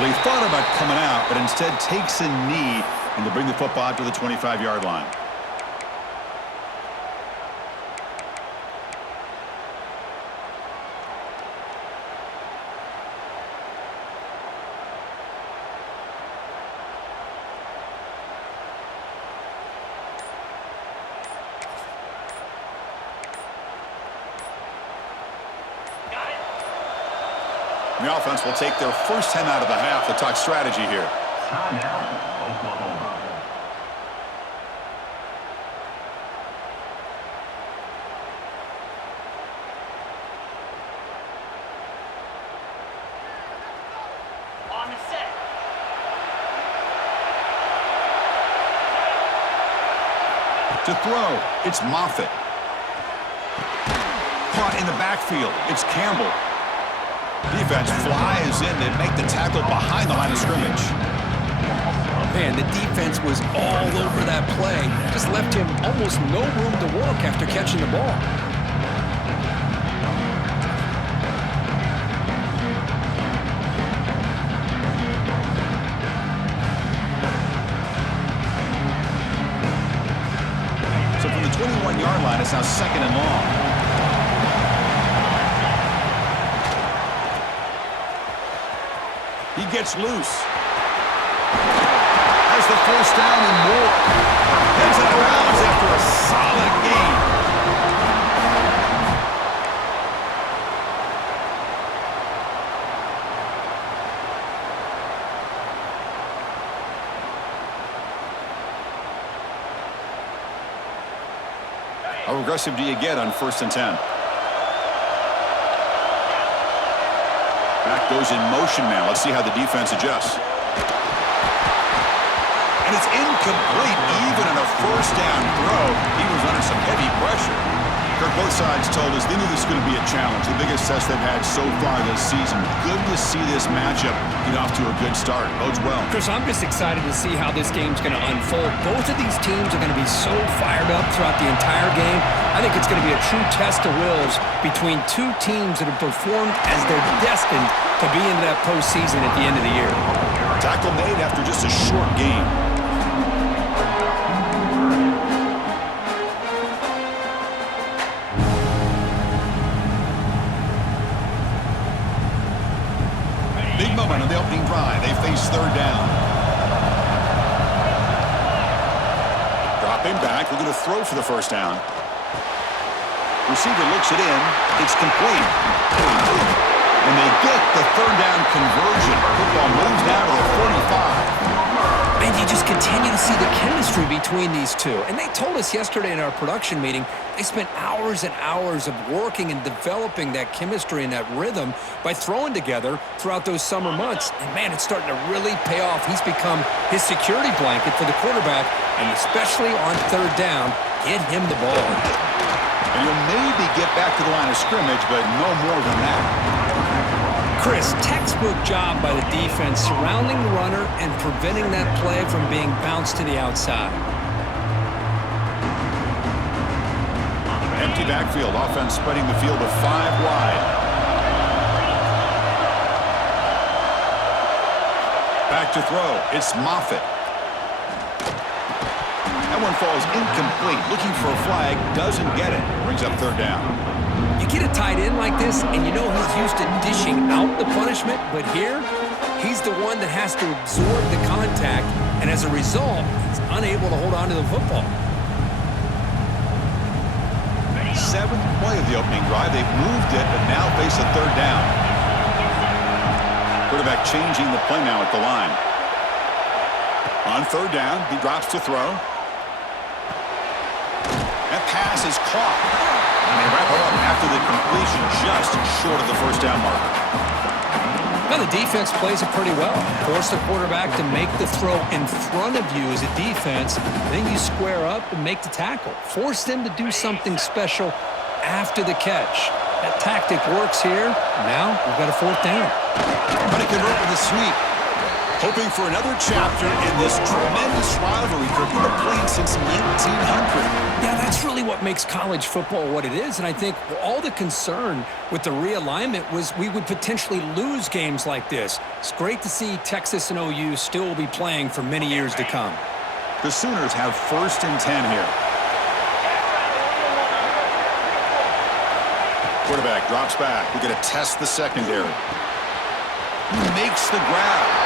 Well, he thought about coming out, but instead takes a knee and to bring the football out to the 25-yard line. The offense will take their first 10 out of the half to talk strategy here. Timeout, Oklahoma. On the set. To throw, it's Moffitt. Caught in the backfield, it's Campbell. Defense flies in to make the tackle behind the line of scrimmage. Man, the defense was all over that play. Just left him almost no room to work after catching the ball. So from the 21-yard line, it's now 2nd and long. He gets loose. Has the first down and more. Heads out of bounds after a solid gain. How aggressive do you get on 1st and 10? Back goes in motion now. Let's see how the defense adjusts. And it's incomplete, even in a first down throw. He was under some heavy pressure. Kirk, both sides told us they knew this was going to be a challenge, the biggest test they've had so far this season. Good to see this matchup get off to a good start. Bodes well. Chris, I'm just excited to see how this game's going to unfold. Both of these teams are going to be so fired up throughout the entire game. I think it's going to be a true test of wills between two teams that have performed as they're destined to be into that postseason at the end of the year. Tackle made after just a short game. Big moment on the opening drive. They face 3rd down. Dropping back. We're going to throw for the first down. Receiver looks it in. It's complete. And they get the 3rd down conversion. Football moves now to the 45. And you just continue to see the chemistry between these two. And they told us yesterday in our production meeting, they spent hours and hours of working and developing that chemistry and that rhythm by throwing together throughout those summer months. And, man, it's starting to really pay off. He's become his security blanket for the quarterback, and especially on 3rd down, get him the ball. And you'll maybe get back to the line of scrimmage, but no more than that. Chris, textbook job by the defense surrounding the runner and preventing that play from being bounced to the outside. Empty backfield. Offense spreading the field to 5 wide. Back to throw. It's Moffitt. That one falls incomplete. Looking for a flag. Doesn't get it. Brings up 3rd down. You get a tight end like this, and you know he's used to dishing out the punishment, but here, he's the one that has to absorb the contact, and as a result, he's unable to hold on to the football. 7th play of the opening drive. They've moved it, but now face a 3rd down. Quarterback changing the play now at the line. On 3rd down, he drops to throw. That pass is caught. And they wrap it up after the completion, just short of the first down marker. Now the defense plays it pretty well. Force the quarterback to make the throw in front of you as a defense. Then you square up and make the tackle. Force them to do something special after the catch. That tactic works here. Now we've got a 4th down. Trying to convert with a sweep. Hoping for another chapter in this tremendous rivalry. They've been playing since 1900. Yeah, that's really what makes college football what it is. And I think all the concern with the realignment was we would potentially lose games like this. It's great to see Texas and OU still be playing for many years to come. The Sooners have 1st and 10 here. Quarterback drops back. We're going to test the secondary. He makes the grab.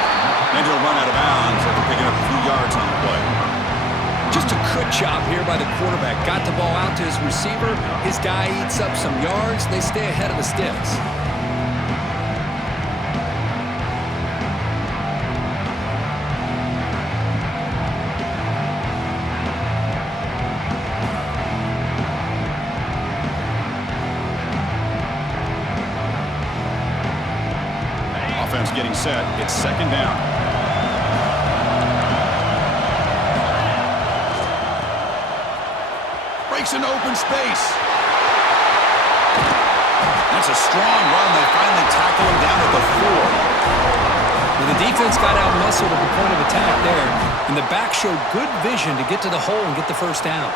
And he'll run out of bounds after picking up a few yards on the play. Just a good job here by the quarterback. Got the ball out to his receiver. His guy eats up some yards. They stay ahead of the sticks. Offense getting set. It's 2nd down. Breaks into open space. That's a strong run. They finally tackle him down at the 4. Well, the defense got out-muscled at the point of attack there, and the back showed good vision to get to the hole and get the 1st down.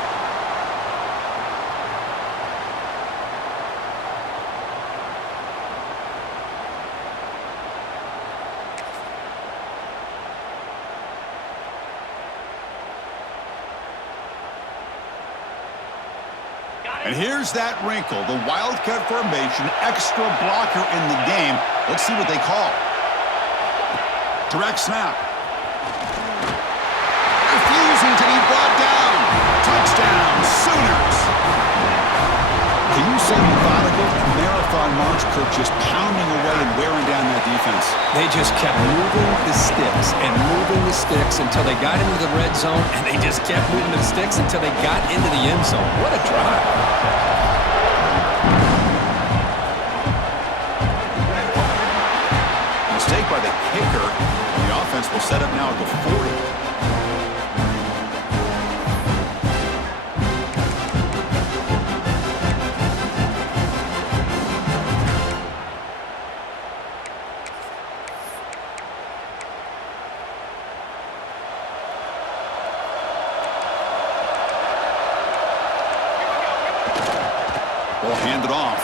And here's that wrinkle, the Wildcat formation, extra blocker in the game. Let's see what they call. Direct snap. Refusing to be brought down. Touchdown, Sooners. Can you say methodical? Marathon march, Kirk, just pounding away and wearing down that defense. They just kept moving the sticks and moving the sticks until they got into the red zone, and they just kept moving the sticks until they got into the end zone. What a drive. Mistake by the kicker. The offense will set up now at the 40. Ball handed off.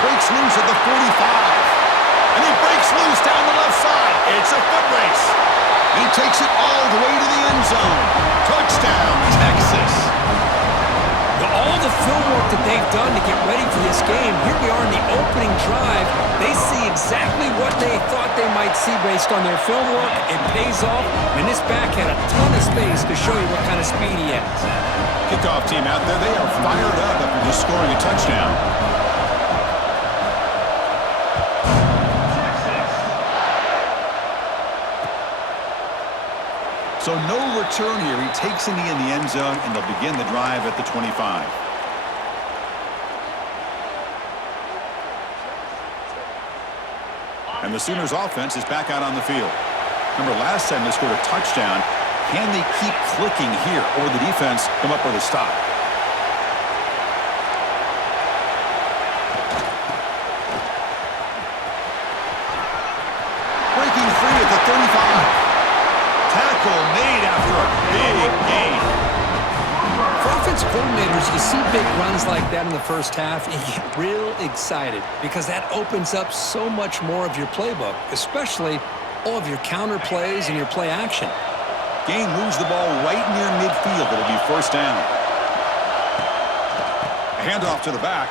Breaks loose at the 45. And he breaks loose down the left side. It's a foot race. He takes it all the way to the end zone. Touchdown, Texas. All the film work that they've done to get ready for this game, here we are in the opening drive. They see exactly what they thought they might see based on their film work. It pays off, and this back had a ton of space to show you what kind of speed he has. Kickoff team out there, they are fired up after just scoring a touchdown. So no return here. He takes it in the end zone, and they'll begin the drive at the 25. And the Sooners offense is back out on the field. Remember, last time they scored a touchdown. Can they keep clicking here, or will the defense come up with a stop? Breaking free at the 35. Tackle made after a big gain. For offense coordinators, you see big runs like that in the first half, you get real excited because that opens up so much more of your playbook, especially all of your counter plays and your play action. Gain moves the ball right near midfield. It'll be 1st down. A handoff to the back.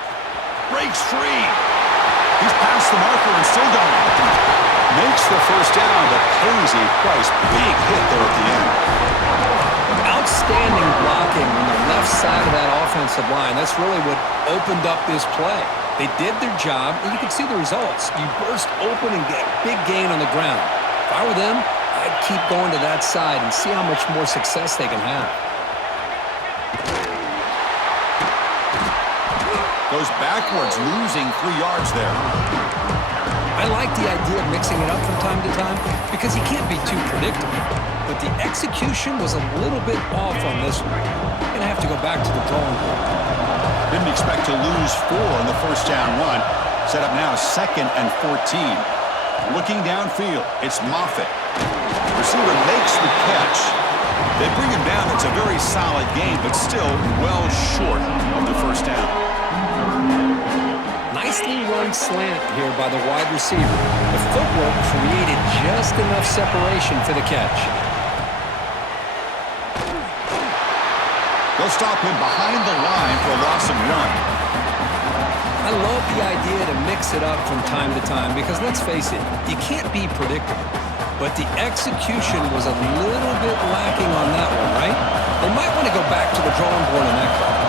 Breaks free. He's past the marker and still going. Makes the 1st down, but pays a price. Big hit there at the end. Outstanding blocking on the left side of that offensive line. That's really what opened up this play. They did their job, and you can see the results. You burst open and get a big gain on the ground. If I were them, I'd keep going to that side and see how much more success they can have. Goes backwards, losing 3 yards there. I like the idea of mixing it up from time to time because you can't be too predictable. But the execution was a little bit off on this one. Going to have to go back to the drawing board. Didn't expect to lose 4 in the 1st down run. Set up now 2nd and 14. Looking downfield, it's Moffitt. Receiver makes the catch. They bring him down. It's a very solid game, but still well short of the first down. Nicely run slant here by the wide receiver. The footwork created just enough separation for the catch. They'll stop him behind the line for a loss of 1. I love the idea to mix it up from time to time because, let's face it, you can't be predictable. But the execution was a little bit lacking on that one, right? They might want to go back to the drawing board on that call.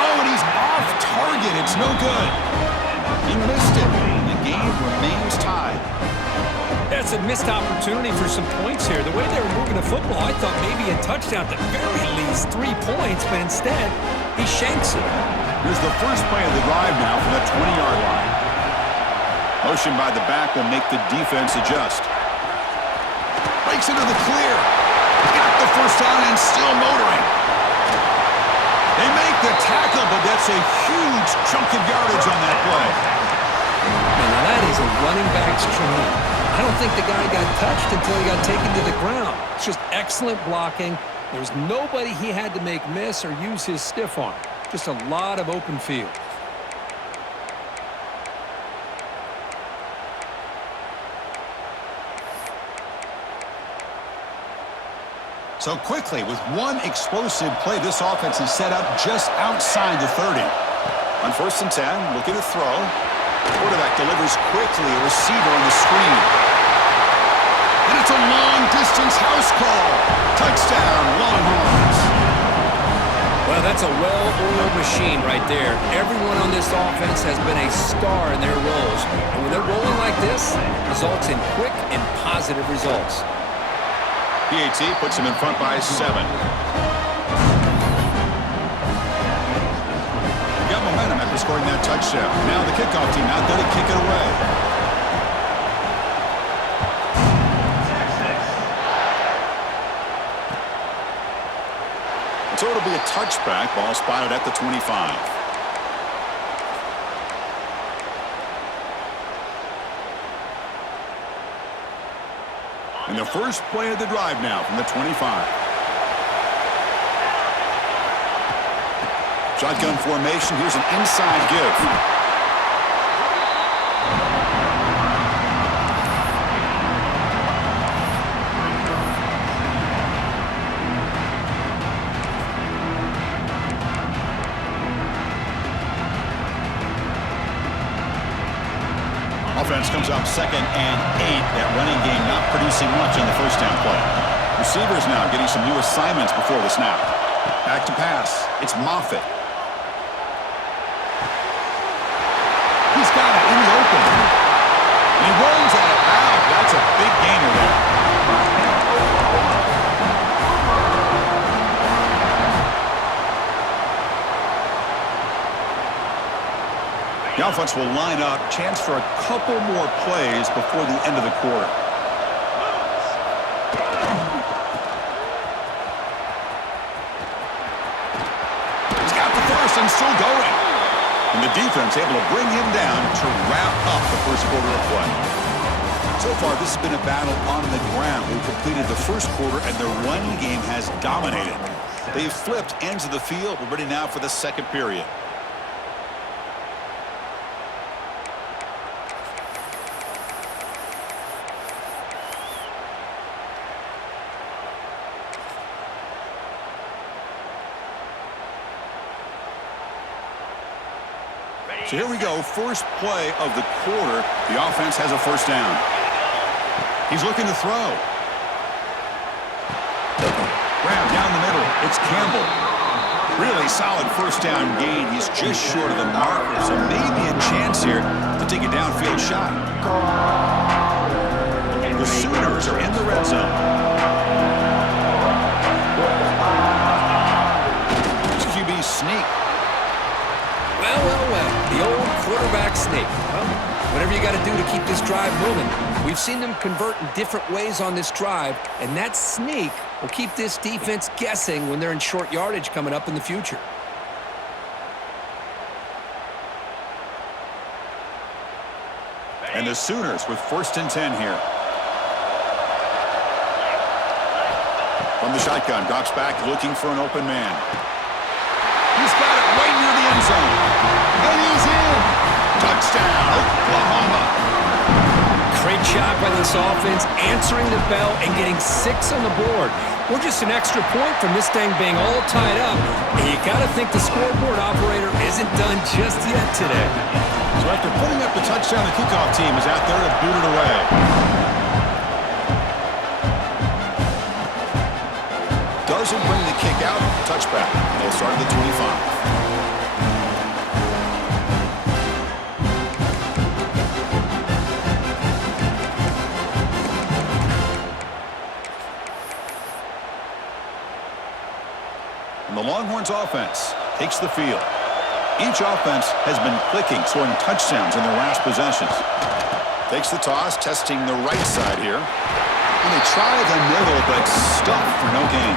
Oh, and he's off target. It's no good. He missed it, and the game remains tied. That's a missed opportunity for some points here. The way they were moving the football, I thought maybe a touchdown, at the very least 3 points, but instead, he shanks it. Here's the first play of the drive now from the 20-yard line. Motion by the back will make the defense adjust. Breaks into the clear. Got the first down and still motoring. They make the tackle, but that's a huge chunk of yardage on that play. And that is a running back's dream. I don't think the guy got touched until he got taken to the ground. It's just excellent blocking. There's nobody he had to make miss or use his stiff arm. Just a lot of open field. So quickly, with one explosive play, this offense is set up just outside the 30. On 1st and 10, looking to throw. Quarterback delivers quickly, a receiver on the screen. And it's a long-distance house call. Touchdown, Longhorns. Well, that's a well-oiled machine right there. Everyone on this offense has been a star in their roles. And when they're rolling like this, results in quick and positive results. PAT puts him in front by 7. Got momentum after scoring that touchdown. Now the kickoff team out there to kick it away. So it'll be a touchback. Ball spotted at the 25. And the first play of the drive now from the 25. Shotgun formation. Here's an inside give. Offense comes up 2nd and 8. That running game not producing much on the first down play. Receivers now getting some new assignments before the snap. Back to pass. It's Moffitt. He's got it in the open. And he runs out of bounds. That's a big gainer there. The offense will line up. Chance for a couple more plays before the end of the quarter. He's got the first and still going. And the defense able to bring him down to wrap up the first quarter of play. So far, this has been a battle on the ground. We've completed the first quarter, and the run game has dominated. They've flipped ends of the field. We're ready now for the second period. So here we go, first play of the quarter. The offense has a first down. He's looking to throw. Grab down the middle. It's Campbell. Really solid first down gain. He's just short of the marker, so maybe a chance here to take a downfield shot. The Sooners are in the red zone. QB sneak. Well. The old quarterback sneak. Well, whatever you got to do to keep this drive moving. We've seen them convert in different ways on this drive, and that sneak will keep this defense guessing when they're in short yardage coming up in the future. And the Sooners with 1st and 10 here. From the shotgun, drops back looking for an open man. He's got it right near the end zone. And he's in. Touchdown, Oklahoma. Great job by this offense, answering the bell and getting 6 on the board. We're just an extra point from this thing being all tied up. And you got to think the scoreboard operator isn't done just yet today. So after putting up the touchdown, the kickoff team is out there to boot it away. Doesn't bring the kick out. Touchback. They'll start at the 25. And the Longhorns offense takes the field. Each offense has been clicking, scoring touchdowns in their last possessions. Takes the toss, testing the right side here. And they try the middle, but stuffed for no gain.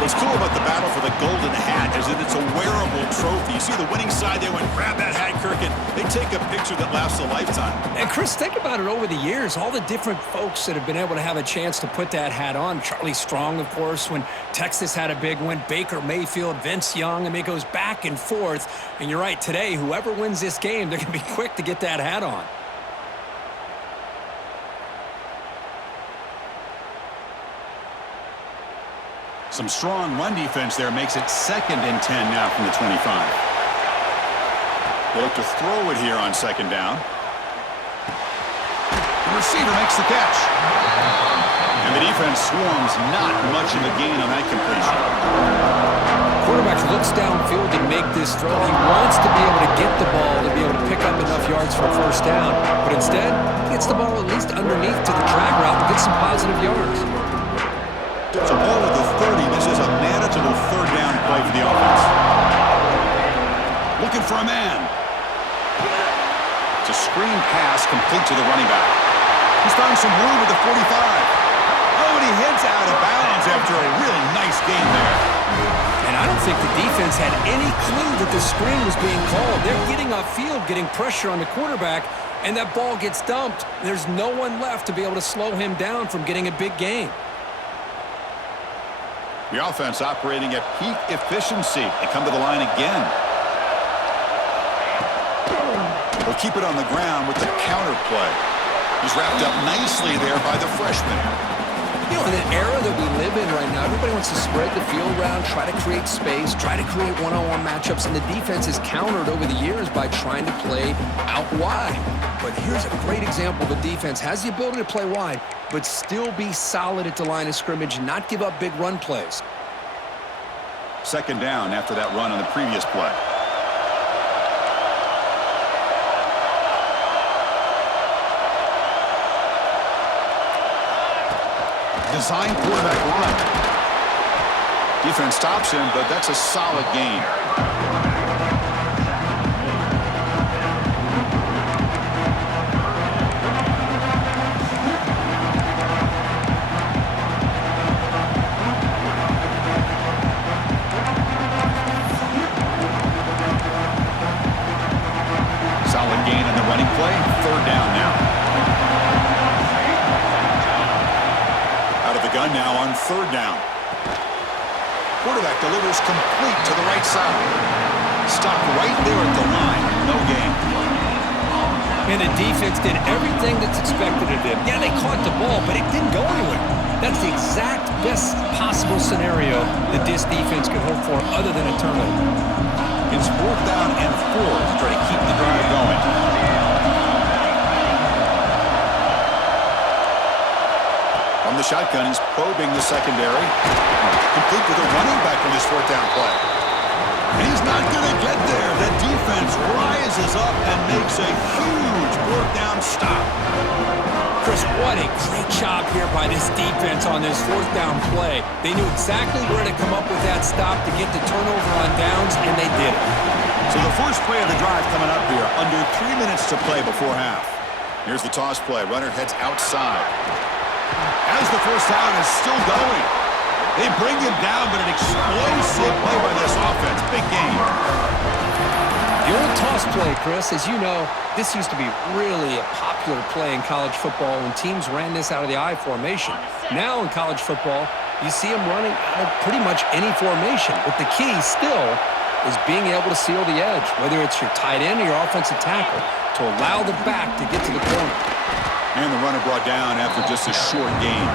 What's cool about the battle for the golden hat is that it's a wearable trophy. You see the winning side, they went, grab that hat, Kirk, and they take a picture that lasts a lifetime. And Chris, think about it over the years, all the different folks that have been able to have a chance to put that hat on. Charlie Strong, of course, when Texas had a big win. Baker Mayfield, Vince Young. I mean, it goes back and forth. And you're right, today, whoever wins this game, they're going to be quick to get that hat on. Some strong run defense there makes it 2nd and 10 now from the 25. They look to throw it here on 2nd down. The receiver makes the catch. And the defense swarms, not much of a gain on that completion. Quarterback looks downfield to make this throw. He wants to be able to get the ball to be able to pick up enough yards for a 1st down. But instead, he gets the ball at least underneath to the drag route and gets some positive yards. So ball at the 30. This is a manageable 3rd down play for the offense. Looking for a man. It's a screen pass complete to the running back. He's found some room at the 45. Oh, and he heads out of bounds after a really nice game there. And I don't think the defense had any clue that the screen was being called. They're getting upfield, getting pressure on the quarterback, and that ball gets dumped. There's no one left to be able to slow him down from getting a big gain. The offense operating at peak efficiency. They come to the line again. They'll keep it on the ground with the counter play. He's wrapped up nicely there by the freshman. You know, in an era that we live in right now, everybody wants to spread the field around, try to create space, try to create one-on-one matchups, and the defense is countered over the years by trying to play out wide. But here's a great example of a defense has the ability to play wide, but still be solid at the line of scrimmage, not give up big run plays. 2nd down after that run on the previous play. Design quarterback run. Defense stops him, but that's a solid gain. Solid gain on the running play. 3rd down now. Out of the gun now on 3rd down. Quarterback delivers complete to the right side. Stopped right there at the line. No gain. And the defense did everything that's expected of them. Yeah, they caught the ball, but it didn't go anywhere. That's the exact best possible scenario that this defense could hope for other than a turnover. It's 4th down and 4 to try to keep the drive going. From the shotgun, he's probing the secondary. Complete with a running back on this 4th down play. And he's not going to get there. The defense rises up and makes a huge 4th down stop. Chris, what a great job here by this defense on this 4th down play. They knew exactly where to come up with that stop to get the turnover on downs, and they did it. So the first play of the drive coming up here, under 3 minutes to play before half. Here's the toss play. Runner heads outside. As the 1st down is still going. They bring him down, but an explosive play by this offense. Big game. The old toss play, Chris. As you know, this used to be really a popular play in college football when teams ran this out of the I formation. Now in college football, you see them running out of pretty much any formation. But the key still is being able to seal the edge, whether it's your tight end or your offensive tackle, to allow the back to get to the corner. And the runner brought down after just a short gain.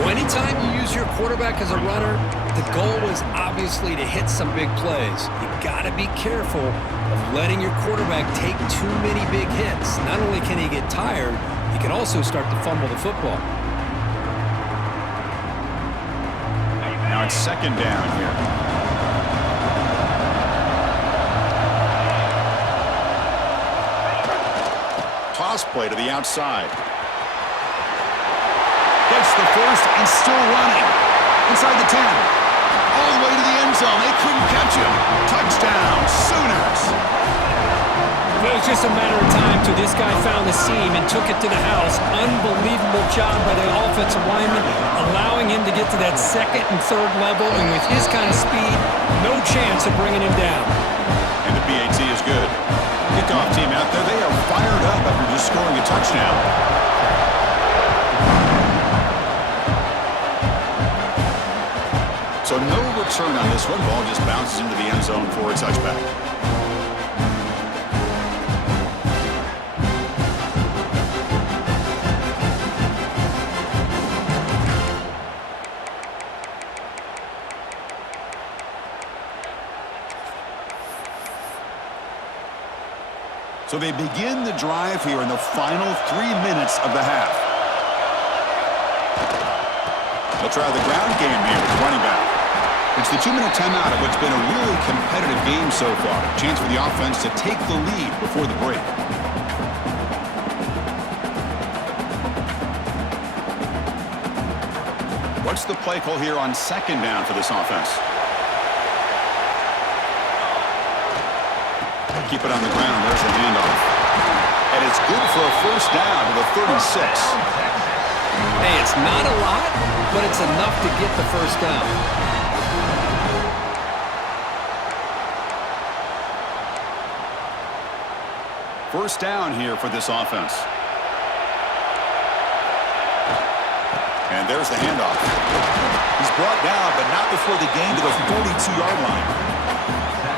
Well, anytime you use your quarterback as a runner, the goal is obviously to hit some big plays. You got to be careful of letting your quarterback take too many big hits. Not only can he get tired, he can also start to fumble the football. Now it's second down here. Toss play to the outside. Gets the first and still running. Inside the 10. All the way to the end zone. They couldn't catch him. Touchdown, Sooners. It was just a matter of time till this guy found the seam and took it to the house. Unbelievable job by the offensive lineman, allowing him to get to that second and third level, and with his kind of speed, no chance of bringing him down. And the PAT is good. Kickoff team out there, they are fired up after just scoring a touchdown. So no return on this one. Ball just bounces into the end zone for a touchback. So they begin the drive here in the final 3 minutes of the half. They'll try the ground game here with running back. It's the 2-minute timeout of what's been a really competitive game so far. Chance for the offense to take the lead before the break. What's the play call here on second down for this offense? Keep it on the ground. There's the handoff. And it's good for a first down to the 36. Hey, it's not a lot, but it's enough to get the first down. First down here for this offense. And there's the handoff. He's brought down, but not before the gain to the 42-yard line.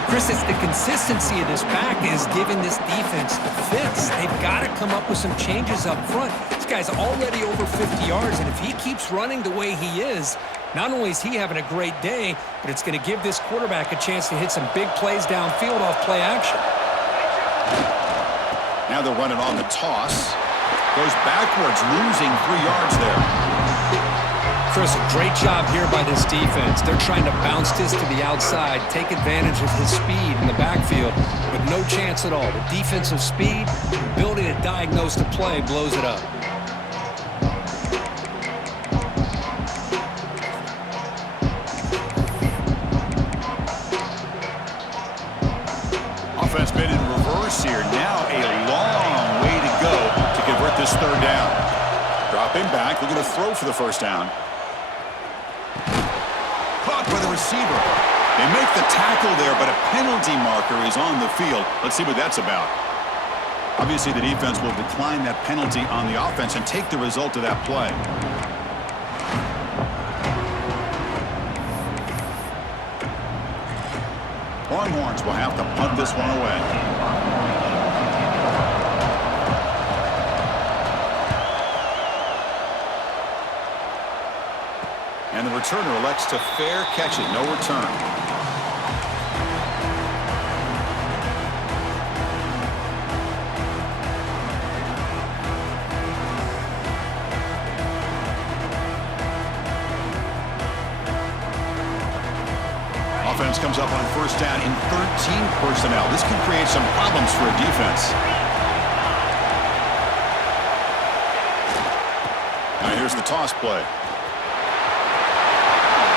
Chris, it's the consistency of this back is giving this defense the fits. They've got to come up with some changes up front. This guy's already over 50 yards, and if he keeps running the way he is, not only is he having a great day, but it's going to give this quarterback a chance to hit some big plays downfield off play action. Now they're running on the toss. Goes backwards, losing 3 yards there. Chris, a great job here by this defense. They're trying to bounce this to the outside, take advantage of his speed in the backfield, but no chance at all. The defensive speed, ability to diagnose the play, blows it up. Offense been in reverse here. Now a long way to go to convert this third down. Dropping back, looking to throw for the first down. Caught by the receiver. They make the tackle there, but a penalty marker is on the field. Let's see what that's about. Obviously, the defense will decline that penalty on the offense and take the result of that play. Longhorns will have to punt this one away. And the returner elects to fair catch it. No return. Offense comes up on first down in 13 personnel. This can create some problems for a defense. Now here's the toss play.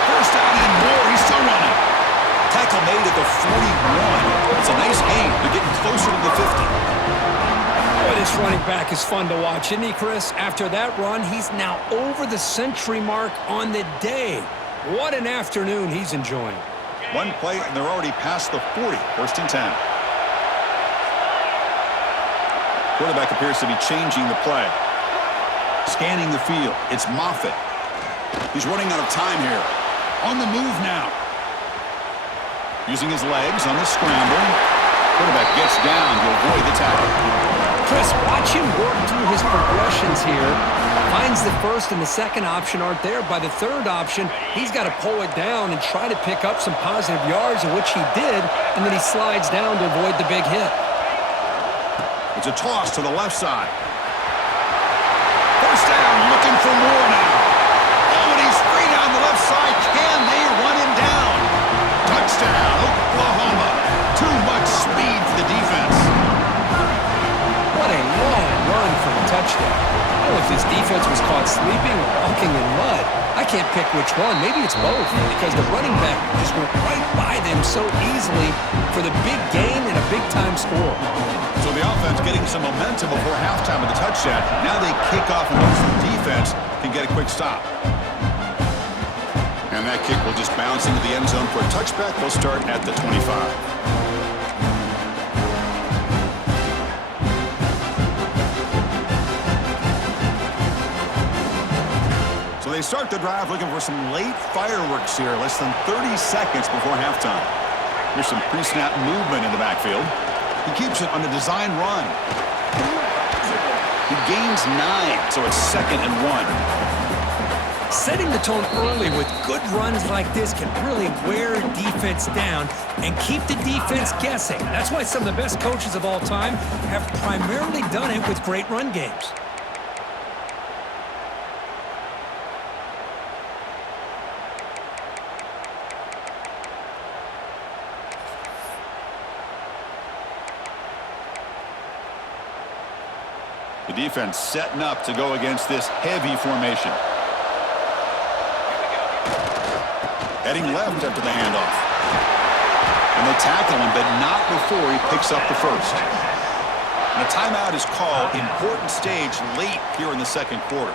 First down and more. He's still running. Tackle made at the 41. It's a nice gain. They're getting closer to the 50. Boy, this running back is fun to watch, isn't he, Chris? After that run, he's now over the century mark on the day. What an afternoon he's enjoying. One play, and they're already past the 40. First and 10. Quarterback appears to be changing the play. Scanning the field. It's Moffitt. He's running out of time here. On the move now. Using his legs on the scramble. Quarterback gets down to avoid the tackle. Chris, watch him work through his progressions here. Finds the first and the second option aren't there. By the third option, he's got to pull it down and try to pick up some positive yards, of which he did, and then he slides down to avoid the big hit. It's a toss to the left side. First down, looking for more now. Oh, and he's free down the left side. Can they run him down? Touchdown, Oklahoma. Too much speed for the defense. What a long run for a touchdown. I don't know if his defense was caught sleeping or walking in mud. I can't pick which one. Maybe it's both, because the running back just went right by them so easily for the big gain and a big-time score. So the offense getting some momentum before halftime with the touchdown. Now they kick off and hope the defense can get a quick stop. And that kick will just bounce into the end zone for a touchback. They'll start at the 25. So they start the drive looking for some late fireworks here, less than 30 seconds before halftime. Here's some pre-snap movement in the backfield. He keeps it on the design run. He gains 9, so it's 2nd and 1. Setting the tone early with good runs like this can really wear defense down and keep the defense guessing. That's why some of the best coaches of all time have primarily done it with great run games. The defense setting up to go against this heavy formation. Heading left after the handoff. And they tackle him, but not before he picks up the first. And a timeout is called. Important stage late here in the second quarter.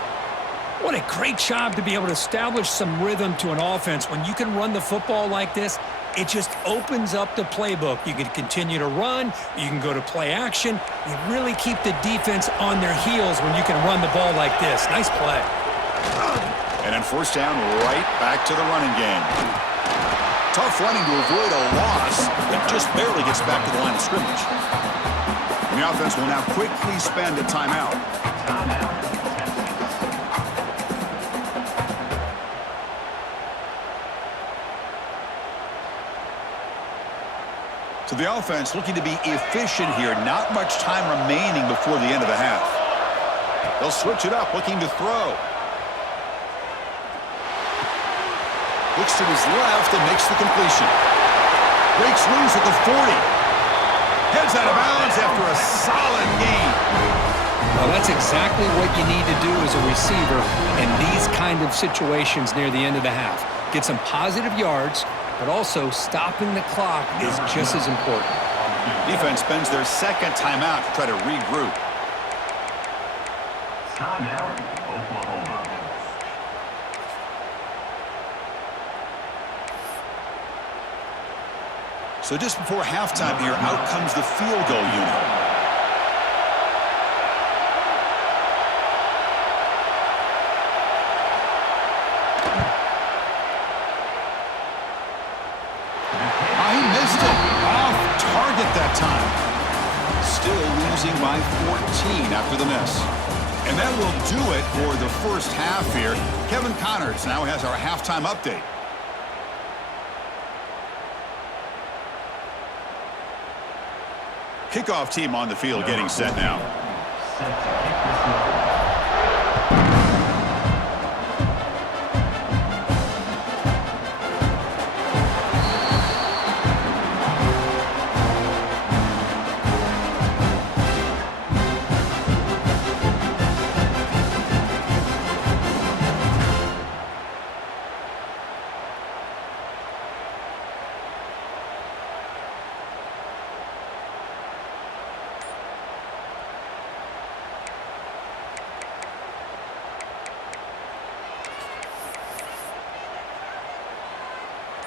What a great job to be able to establish some rhythm to an offense. When you can run the football like this, it just opens up the playbook. You can continue to run. You can go to play action. You really keep the defense on their heels when you can run the ball like this. Nice play. And then first down, right back to the running game. Tough running to avoid a loss, but just barely gets back to the line of scrimmage. And the offense will now quickly spend a timeout. So the offense looking to be efficient here. Not much time remaining before the end of the half. They'll switch it up, looking to throw. Looks to his left and makes the completion. Breaks loose at the 40. Heads out of bounds after a solid gain. Well, that's exactly what you need to do as a receiver in these kind of situations near the end of the half. Get some positive yards, but also stopping the clock is just as important. Defense spends their second timeout to try to regroup. Timeout, Oklahoma. So just before halftime here, out comes the field goal unit. He missed it. Off target that time. Still losing by 14 after the miss. And that will do it for the first half here. Kevin Connors now has our halftime update. Kickoff team on the field getting set now. Set to kick this one.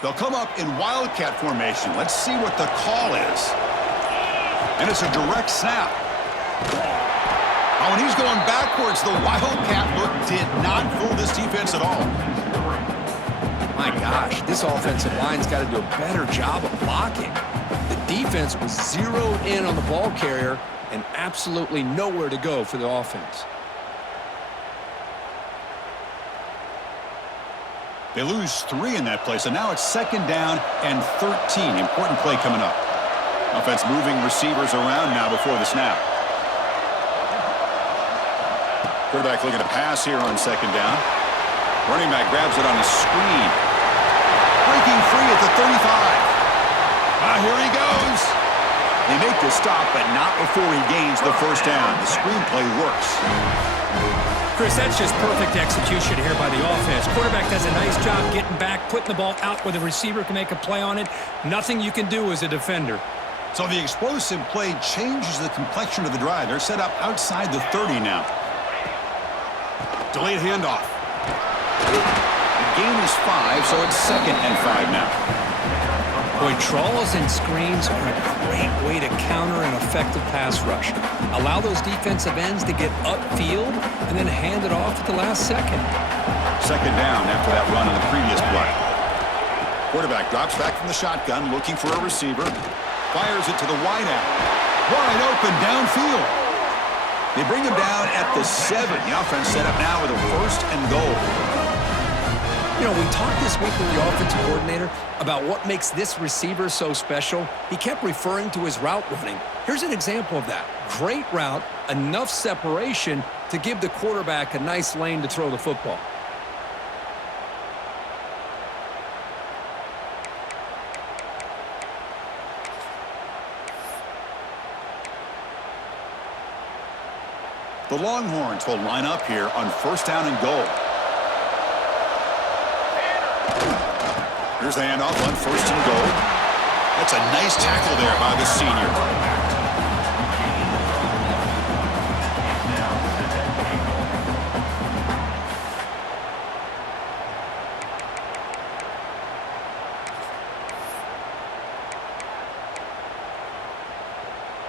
They'll come up in wildcat formation. Let's see what the call is. And it's a direct snap. Oh, and he's going backwards. The Wildcat look did not fool this defense at all. My gosh, this offensive line's got to do a better job of blocking. The defense was zeroed in on the ball carrier and absolutely nowhere to go for the offense. They lose 3 in that play, so now it's 2nd down and 13. Important play coming up. Offense moving receivers around now before the snap. Quarterback looking to pass here on 2nd down. Running back grabs it on a screen. Breaking free at the 35. Here he goes. They make the stop, but not before he gains the 1st down. The screenplay works. Chris, that's just perfect execution here by the offense. Quarterback does a nice job getting back, putting the ball out where the receiver can make a play on it. Nothing you can do as a defender. So the explosive play changes the complexion of the drive. They're set up outside the 30 now. Delayed handoff. The gain is 5, so it's 2nd and 5 now. Boy, draws and screens are a great way to counter an effective pass rush. Allow those defensive ends to get upfield and then hand it off at the last second. 2nd down after that run on the previous play. Quarterback drops back from the shotgun, looking for a receiver. Fires it to the wideout. Wide open downfield. They bring him down at the 7. The offense set up now with a 1st and goal. You know, we talked this week with the offensive coordinator about what makes this receiver so special. He kept referring to his route running. Here's an example of that. Great route, enough separation to give the quarterback a nice lane to throw the football. The Longhorns will line up here on 1st down and goal. Here's the handoff on 1st and goal. That's a nice tackle there by the senior.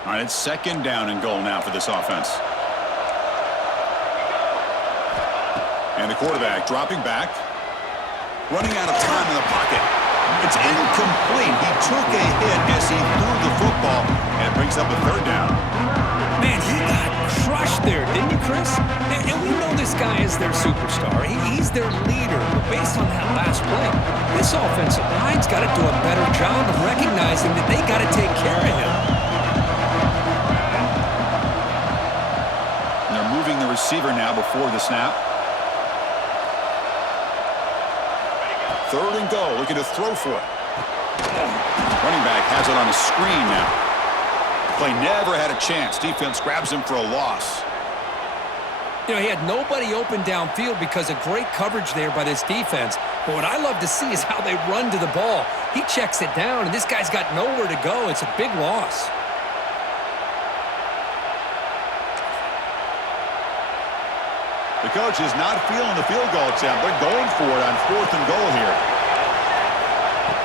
All right, it's 2nd down and goal now for this offense. And the quarterback dropping back. Running out of time in the pocket. It's incomplete. He took a hit as he threw the football, and it brings up a 3rd down. Man, he got crushed there, didn't you, Chris? And we know this guy is their superstar. He's their leader. But based on that last play, this offensive line's got to do a better job of recognizing that they got to take care of him. And they're moving the receiver now before the snap. 3rd and goal, looking to throw for it. Running back has it on a screen now. Play never had a chance. Defense grabs him for a loss. You know, he had nobody open downfield because of great coverage there by this defense. But what I love to see is how they run to the ball. He checks it down, and this guy's got nowhere to go. It's a big loss. The coach is not feeling the field goal attempt. They're going for it on 4th and goal here.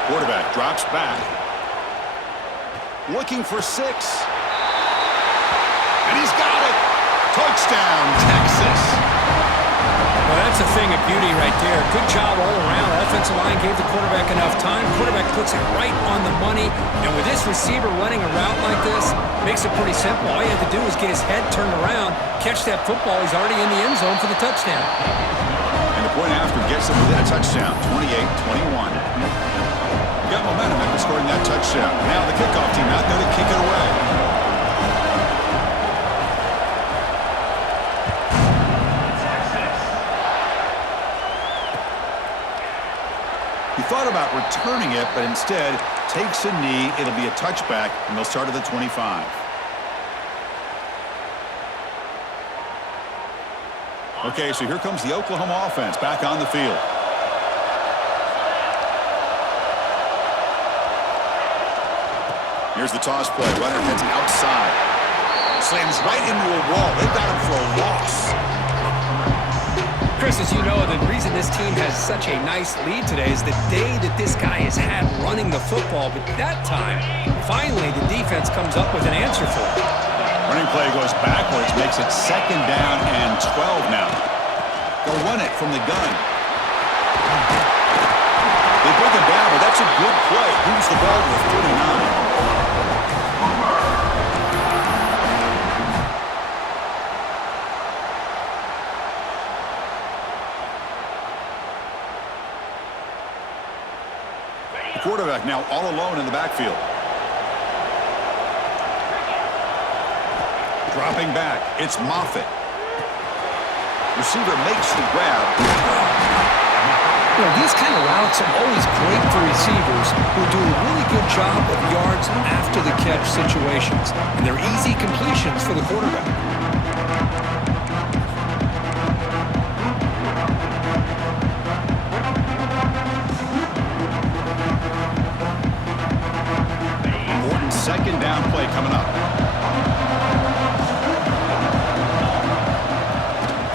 Quarterback drops back. Looking for 6. And he's got it. Touchdown, Texas. Well, that's a thing of beauty right there. Good job all around. Offensive line gave the quarterback enough time. Quarterback puts it right on the money. And with this receiver running a route like this, makes it pretty simple. All you had to do was get his head turned around, catch that football. He's already in the end zone for the touchdown. And the point after gets him within a touchdown, 28-21. Got momentum after scoring that touchdown. Now the kickoff team out there to kick it away. He thought about returning it, but instead takes a knee. It'll be a touchback, and they'll start at the 25. Okay, so here comes the Oklahoma offense back on the field. Here's the toss play. Runner heads outside. Slams right into a wall. They've got him for a loss. Chris, as you know, the reason this team has such a nice lead today is the day that this guy has had running the football. But that time, finally, the defense comes up with an answer for it. Running play goes backwards, makes it 2nd down and 12 now. They'll run it from the gun. They bring him down, but that's a good play. Moves the ball to the 39. The quarterback now all alone in the backfield. Dropping back, it's Moffitt. Receiver makes the grab. You know, these kind of routes are always great for receivers who do a really good job of yards after the catch situations. And they're easy completions for the quarterback. Important 2nd down play coming up.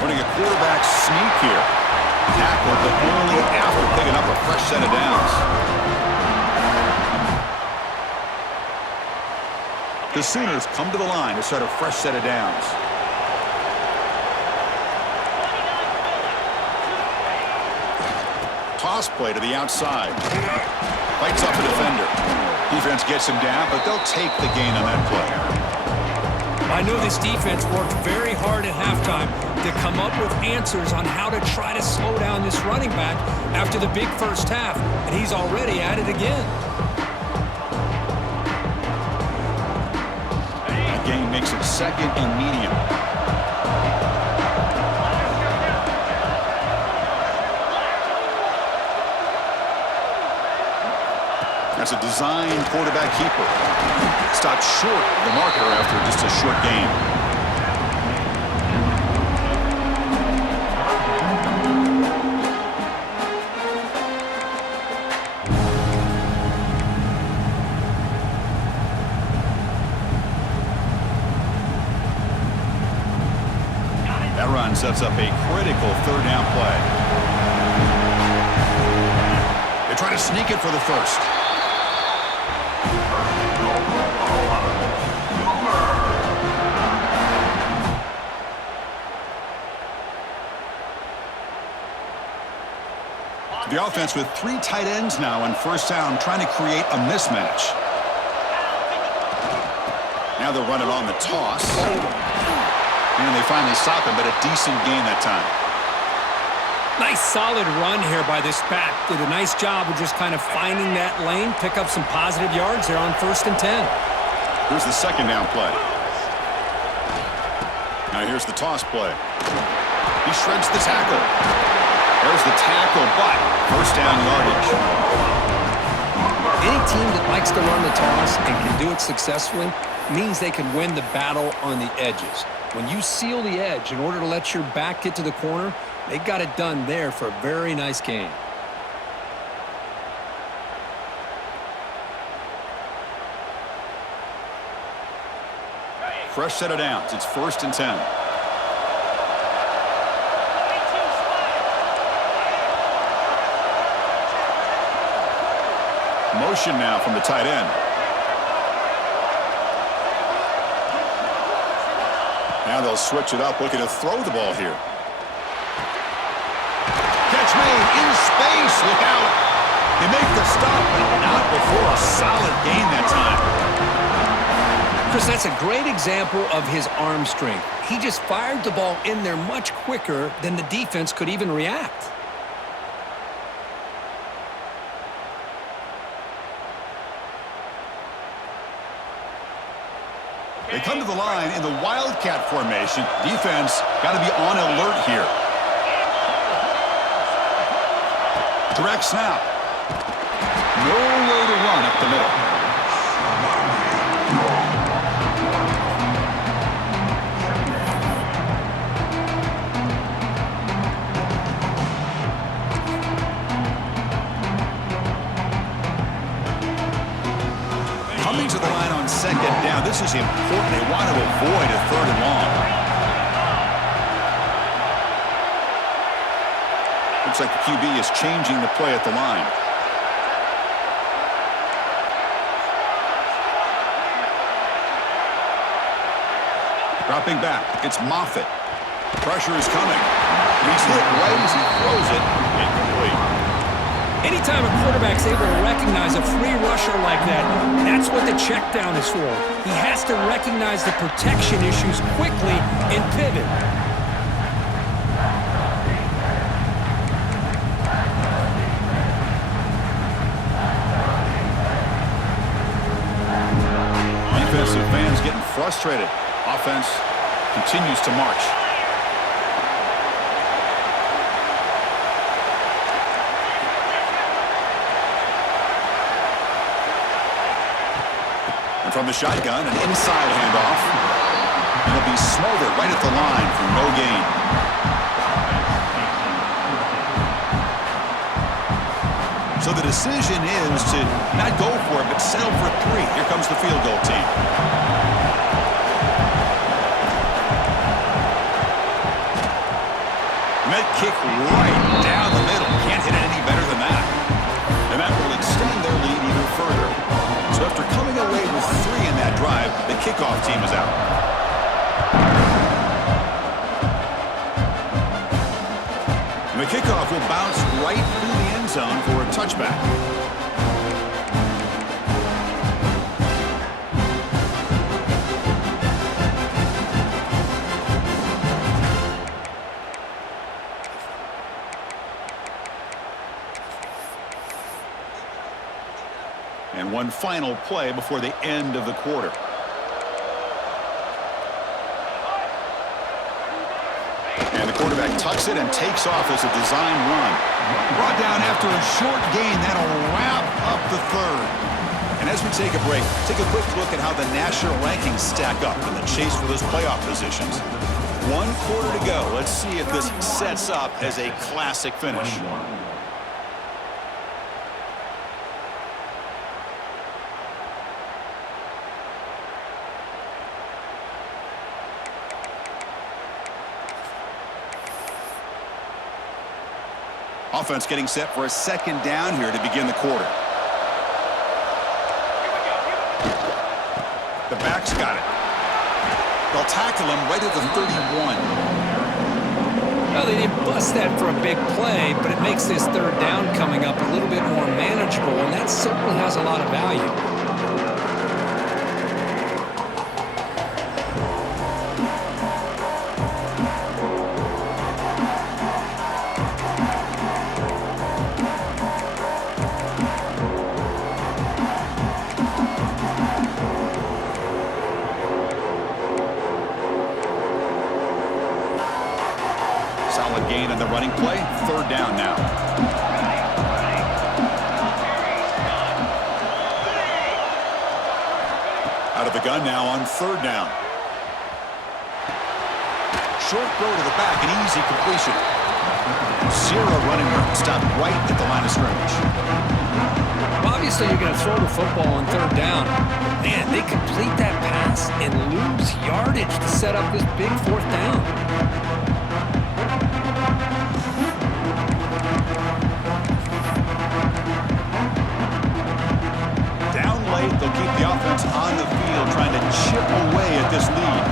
Running a quarterback sneak here. Tackle, but only after picking up a fresh set of downs. The Sooners come to the line to start a fresh set of downs. Toss play to the outside. Fights off the defender. Defense gets him down, but they'll take the gain on that play. I know this defense worked very hard at halftime to come up with answers on how to try to slow down this running back after the big first half, and he's already at it again. The gain makes it 2nd and medium. That's a design quarterback keeper. Stopped short of the marker after just a short gain. That run sets up a critical 3rd down play. They try to sneak it for the first. The offense with 3 tight ends now on 1st down, trying to create a mismatch. Now they'll run it on the toss. And they finally stop him, but a decent gain that time. Nice solid run here by this back. Did a nice job of just kind of finding that lane, pick up some positive yards there on 1st and 10. Here's the 2nd down play. Now here's the toss play. He shreds the tackle. There's the tackle, but 1st down yardage. Any team that likes to run the toss and can do it successfully means they can win the battle on the edges. When you seal the edge in order to let your back get to the corner, they got it done there for a very nice gain. Fresh set of downs. It's 1st and 10. Motion now from the tight end. Now they'll switch it up, looking to throw the ball here. Catch made in space. Look out. They make the stop, but not before a solid gain that time. Chris, that's a great example of his arm strength. He just fired the ball in there much quicker than the defense could even react. They come to the line in the Wildcat formation. Defense got to be on alert here. Direct snap. No way to run up the middle. Coming to the line on 2nd down. This is important. They want to avoid a 3rd and long. Looks like the QB is changing the play at the line. Dropping back, it's Moffitt. Pressure is coming. He's hit right as he throws it. Incomplete. Anytime a quarterback's able to recognize a free rusher like that, that's what the check down is for. He has to recognize the protection issues quickly and pivot. Defensive fans getting frustrated. Offense continues to march. And from the shotgun, an inside handoff. It'll be Smolder right at the line for no gain. So the decision is to not go for it, but settle for 3. Here comes the field goal team. And that kick right down the middle. Can't hit it any better than that. And that will extend their lead even further. So after coming away with 3 in that drive, the kickoff team is out. And the kickoff will bounce right through the end zone for a touchback. And one final play before the end of the quarter. And the quarterback tucks it and takes off as a design run. Brought down after a short gain. That'll wrap up the third. And as we take a break, take a quick look at how the national rankings stack up in the chase for those playoff positions. 1 quarter to go. Let's see if this sets up as a classic finish. Offense getting set for a second down here to begin the quarter. The back's got it. They'll tackle him right at the 31. Well, they didn't bust that for a big play, but it makes this third down coming up a little bit more manageable, and that certainly has a lot of value. Solid gain on the running play. Third down now. Out of the gun now on third down. Short throw to the back, an easy completion. Zero running room. Stopped right at the line of scrimmage. Obviously, you're going to throw the football on third down. Man, they complete that pass and lose yardage to set up this big fourth down. Down late, they'll keep the offense on the field trying to chip away at this lead.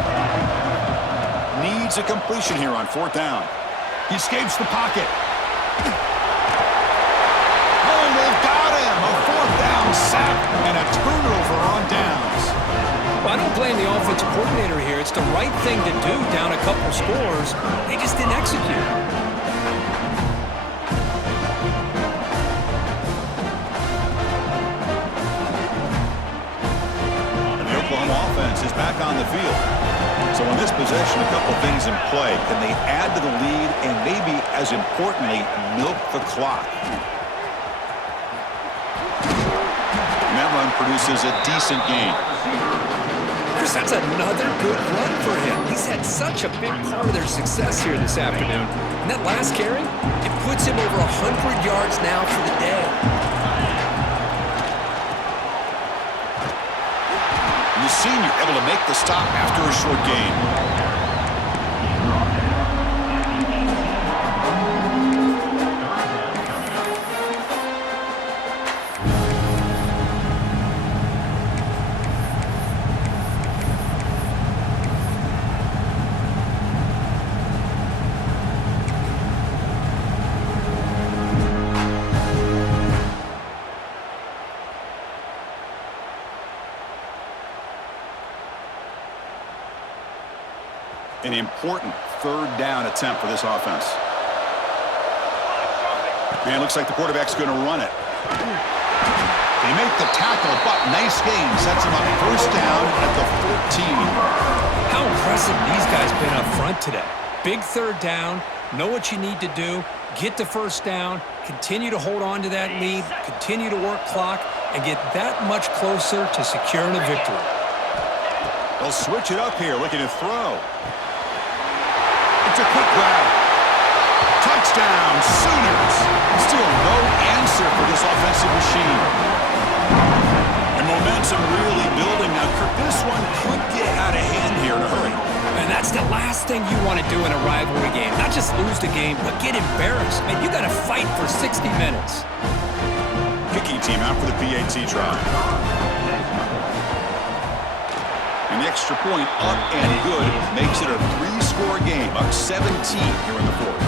Needs a completion here on fourth down. He escapes the pocket. Oh, they've got him! A fourth down sack and a turnover on downs. Well, I don't blame the offensive coordinator here. It's the right thing to do down a couple scores. They just didn't execute. Offense is back on the field. So in this possession, a couple things in play. Can they add to the lead and maybe, as importantly, milk the clock? And that run produces a decent gain. Chris, that's another good run for him. He's had such a big part of their success here this afternoon. And that last carry, it puts him over 100 yards now for the day. The senior able to make the stop after a short gain. An important third down attempt for this offense. And it looks like the quarterback's going to run it. They make the tackle, but nice gain. Sets him up first down at the 14. How impressive these guys been up front today. Big third down, know what you need to do, get the first down, continue to hold on to that lead, continue to work clock, and get that much closer to securing a victory. They'll switch it up here, looking to throw. It's a quick grab. Touchdown, Sooners. Still no answer for this offensive machine. And momentum really building now. This one could get out of hand here in a hurry. And that's the last thing you want to do in a rivalry game. Not just lose the game, but get embarrassed. Man, you got to fight for 60 minutes. Kicking team out for the PAT try. And the extra point up and good makes it a 3-score game, up 17 here in the fourth.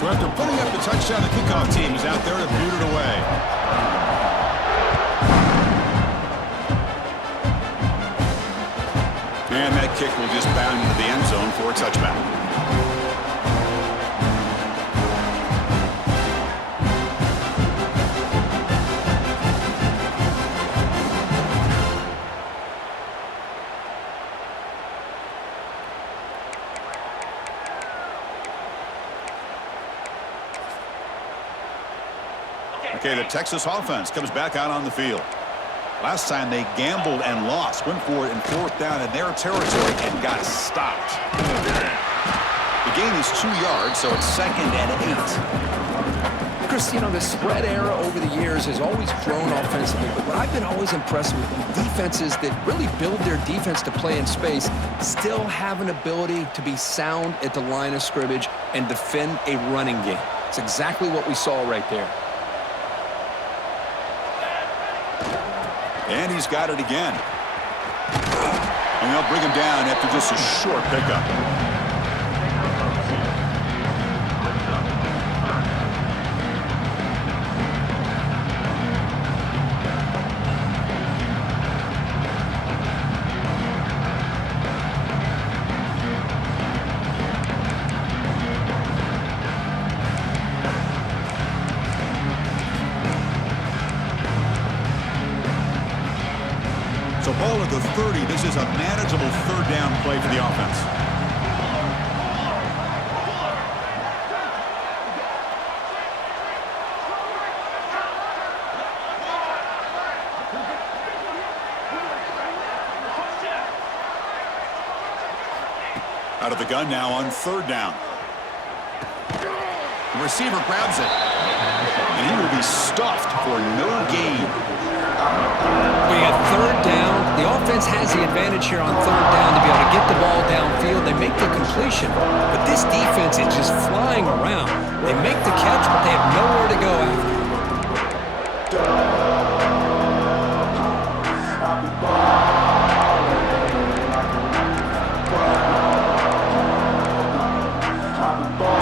So after putting up the touchdown, the kickoff team is out there to boot it away. And that kick will just bound into the end zone for a touchback. Okay, the Texas offense comes back out on the field. Last time they gambled and lost. Went for it in fourth down in their territory and got stopped. The gain is 2 yards, so it's 2nd and 8. Chris, you know, the spread era over the years has always grown offensively, but what I've been always impressed with defenses that really build their defense to play in space still have an ability to be sound at the line of scrimmage and defend a running game. It's exactly what we saw right there. And he's got it again. And they'll bring him down after just a short pickup. So ball at the 30. This is a manageable third down play for the offense. Out of the gun now on third down. The receiver grabs it. And he will be stuffed for no gain. We got third down. The offense has the advantage here on third down to be able to get the ball downfield. They make the completion, but this defense is just flying around. They make the catch, but they have nowhere to go after.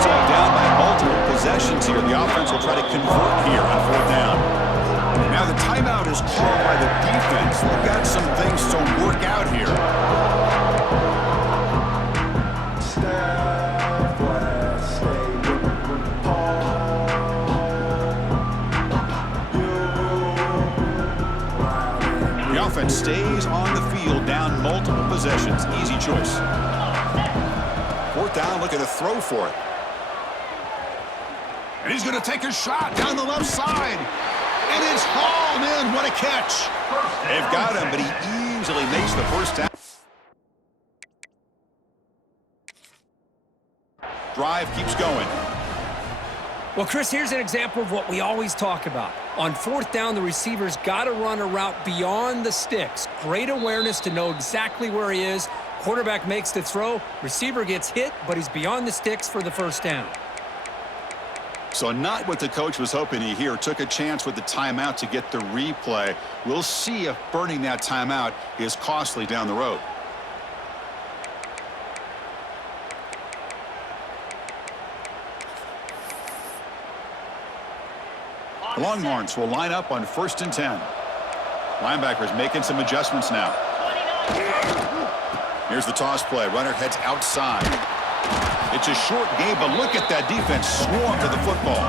So down by multiple possessions here. The offense will try to convert here on fourth down. Now the timeout is called by the defense. They've got some things to work out here. The offense stays on the field, down multiple possessions. Easy choice. Fourth down, looking to throw for it. And he's going to take a shot down the left side. And it's hauled in. What a catch. They've got him, but he easily makes the first down. Drive keeps going. Well, Chris, here's an example of what we always talk about. On fourth down, the receiver's got to run a route beyond the sticks. Great awareness to know exactly where he is. Quarterback makes the throw. Receiver gets hit, but he's beyond the sticks for the first down. So not what the coach was hoping to hear. Took a chance with the timeout to get the replay. We'll see if burning that timeout is costly down the road. The Longhorns will line up on 1st and 10. Linebackers making some adjustments now. Here's the toss play. Runner heads outside. It's a short game, but look at that defense swarm to the football.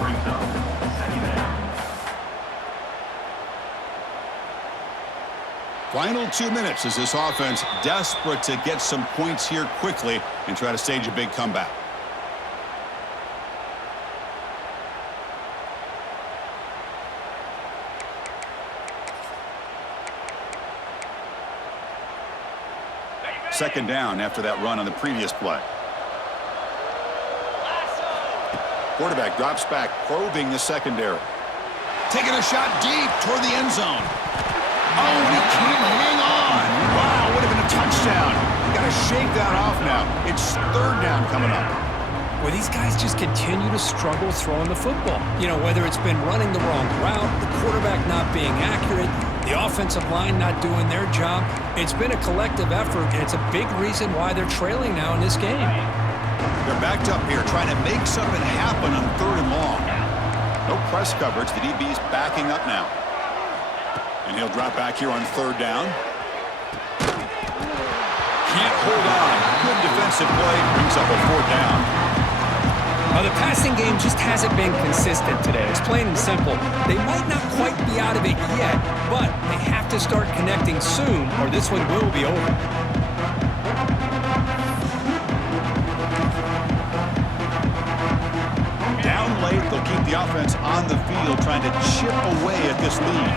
Brings up second down. Final 2 minutes as this offense desperate to get some points here quickly and try to stage a big comeback. Second down after that run on the previous play. Quarterback drops back, probing the secondary. Taking a shot deep toward the end zone. Oh, and he can't hang on. Wow, would have been a touchdown. Got to shake that off now. It's third down coming up. Well, these guys just continue to struggle throwing the football. You know, whether it's been running the wrong route, the quarterback not being accurate, the offensive line not doing their job. It's been a collective effort, and it's a big reason why they're trailing now in this game. They're backed up here trying to make something happen on third and long. No press coverage. The DB's backing up now. And he'll drop back here on third down. Can't hold on. Good defensive play. Brings up a fourth down. Now, the passing game just hasn't been consistent today. It's plain and simple. They might not quite be out of it yet, but they have to start connecting soon, or this one will be over. Down late, they'll keep the offense on the field, trying to chip away at this lead.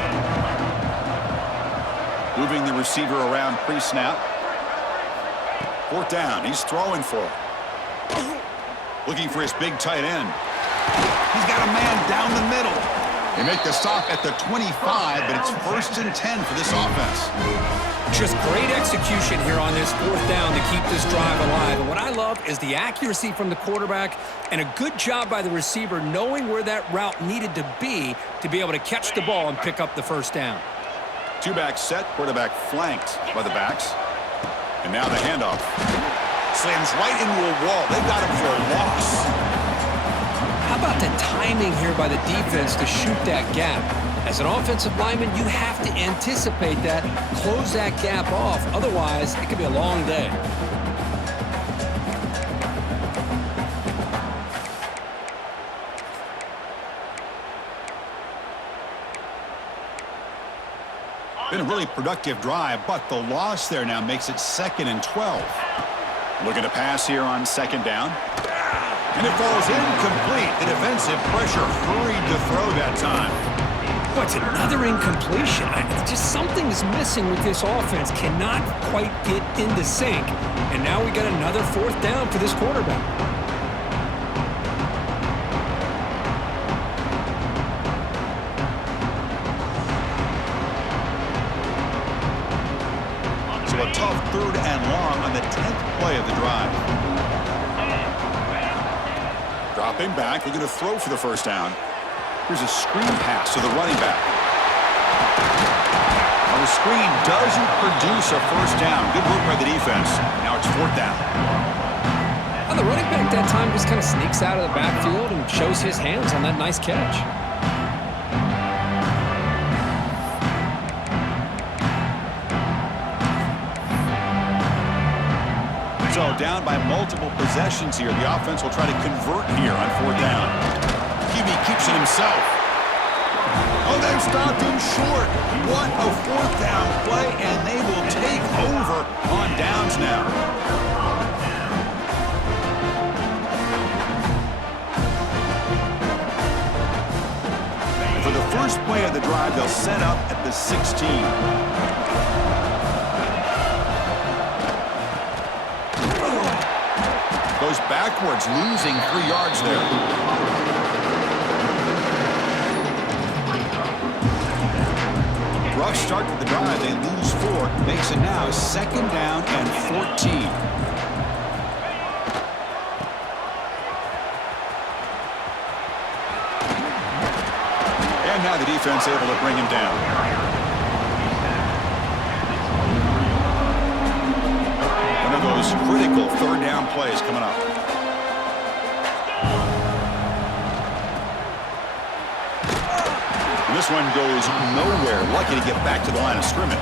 Moving the receiver around pre-snap. Fourth down. He's throwing for it. Looking for his big tight end. He's got a man down the middle. They make the stop at the 25, but it's 1st and 10 for this offense. Just great execution here on this fourth down to keep this drive alive. And what I love is the accuracy from the quarterback and a good job by the receiver knowing where that route needed to be able to catch the ball and pick up the first down. Two-back set, quarterback flanked by the backs. And now the handoff. Slams right into a wall. They got him for a loss. How about the timing here by the defense to shoot that gap? As an offensive lineman, you have to anticipate that, close that gap off. Otherwise, it could be a long day. Been a really productive drive, but the loss there now makes it 2nd and 12. Looking to pass here on 2nd down. And it falls incomplete. The defensive pressure hurried to throw that time. What's another incompletion? Just something is missing with this offense. Cannot quite get into sync. And now we got another fourth down for this quarterback. So a tough 3rd and long on the 10th play of the drive. Dropping back, looking to throw for the first down. Here's a screen pass to the running back. Well, the screen doesn't produce a first down. Good work by the defense. Now it's 4th down. Well, the running back that time just kind of sneaks out of the backfield and shows his hands on that nice catch. So down by multiple possessions here. The offense will try to convert here on 4th down. QB keeps it himself. Oh, they've stopped him short. What a 4th down play, and they will take over on downs now. For the first play of the drive, they'll set up at the 16. Goes backwards, losing 3 yards there. Rough start to the drive. They lose 4. Makes it now 2nd down and 14. And now the defense able to bring him down. Those critical 3rd down plays coming up. And this one goes nowhere. Lucky to get back to the line of scrimmage.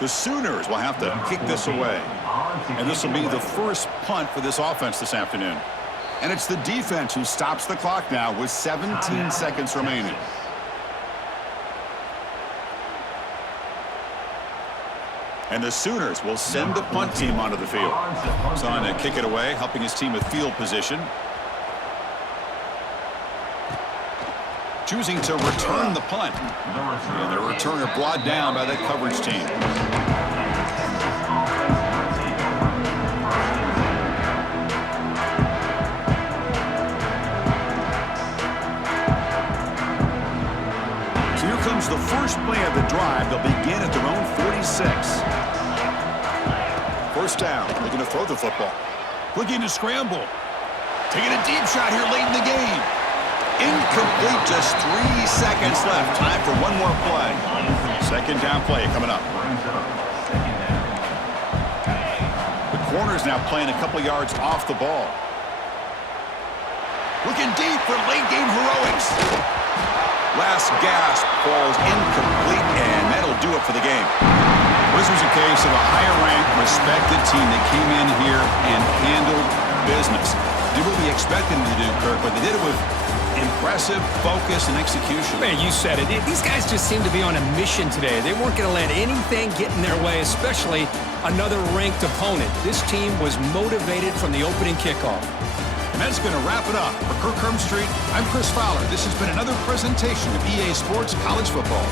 The Sooners will have to kick this away. And this will be the first punt for this offense this afternoon. And it's the defense who stops the clock now with 17 seconds remaining. And the Sooners will send the punt team onto the field. He's on to kick it away, helping his team with field position. Choosing to return the punt. And the returner brought down by that coverage team. So here comes the first play of the drive. They'll begin at their own 46. First down, looking to throw the football. Looking to scramble. Taking a deep shot here late in the game. Incomplete, just 3 seconds left. Time for one more play. Second down play coming up. The corner's now playing a couple yards off the ball. Looking deep for late game heroics. Last gasp falls incomplete, and that'll do it for the game. This was a case of a higher-ranked, respected team that came in here and handled business. Did what we expected them to do, Kirk, but they did it with impressive focus and execution. Man, you said it. These guys just seem to be on a mission today. They weren't going to let anything get in their way, especially another ranked opponent. This team was motivated from the opening kickoff. And that's going to wrap it up. For Kirk Herbstreit, I'm Chris Fowler. This has been another presentation of EA Sports College Football.